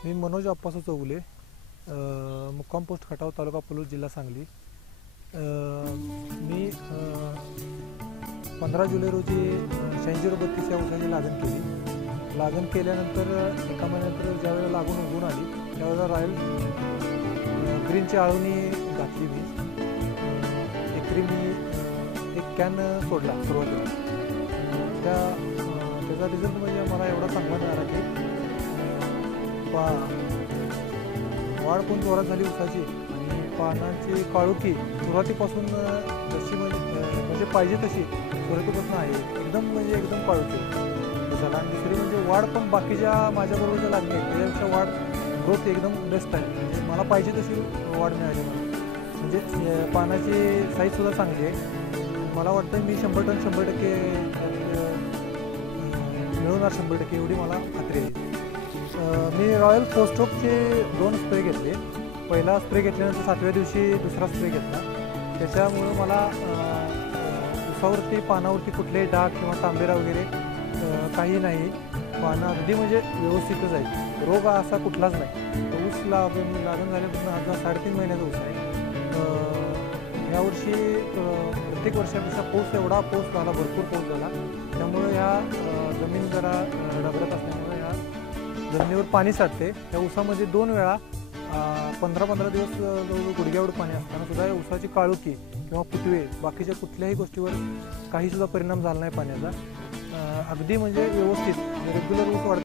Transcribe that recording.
मी मनोज अप्पासू चौगुले, मुक्काम पोस्ट खटाव, तालुका पलूस, जिल्हा सांगली। मी 15 जुलै रोजी 8632 या ऊसाची लागण केली। लागण केल्यानंतर एका महिन्यानंतर ज्यावेळेला लागून उगवून आली त्यावेळेला रॉयल ग्रीनची आळवणी घातली मी। एकरी मी 1 कॅन सोडला सुरुवातीला। त्याचा रिझल्ट म्हणजे मला एवढा चांगला मिळाला की वाढ पण जोरात झाली ऊसाची आणि पानांची काळोखी सुरुवातीपासून जशी म्हणजे पाहिजे तशी सुरुवातीपासून आहे, एकदम काळोखी झाला। आणि दुसरी म्हणजे वाढ पण बाकीच्या माझ्याबरोबरच्या लागणी आहेत त्याच्यापेक्षा वाढ ग्रोथ एकदम बेस्ट आहे, म्हणजे मला पाहिजे तशी वाढ मिळाली मला। म्हणजे पानाची साईजसुद्धा चांगली आहे। मला वाटतं मी 100% मिळवणार, 100% एवढी मला खात्री आहे। मी रॉयल फोस्टोकचे 2 स्प्रे घेतले। पहिला स्प्रे घेतल्यानंतर 7व्या दिवशी दुसरा स्प्रे घेतला। त्याच्यामुळं मला ऊसावरती पानावरती कुठलेही डाग किंवा तांबेरा वगैरे काही नाही। पानं अगदी म्हणजे व्यवस्थितच आहे, रोग असा कुठलाच नाही। ऊस लागण झाल्यापासून हा 3.5 महिन्याचा ऊस आहे। यावर्षी प्रत्येक वर्षापेक्षा एवढा पाऊस झाला, भरपूर पाऊस झाला, त्यामुळे ह्या जमीन जरा डबरत असल्यामुळे ह्या जमिनीवर पाणी साठते। या ऊसामध्ये 2 वेळा 15-15 दिवस गुडघ्यावर पाणी असताना सुद्धा या ऊसाची काळोखी किंवा फुटवे बाकीच्या कुठल्याही गोष्टीवर काहीसुद्धा परिणाम झाला नाही पाण्याचा। अगदी म्हणजे व्यवस्थित रेग्युलर ऊस वाढ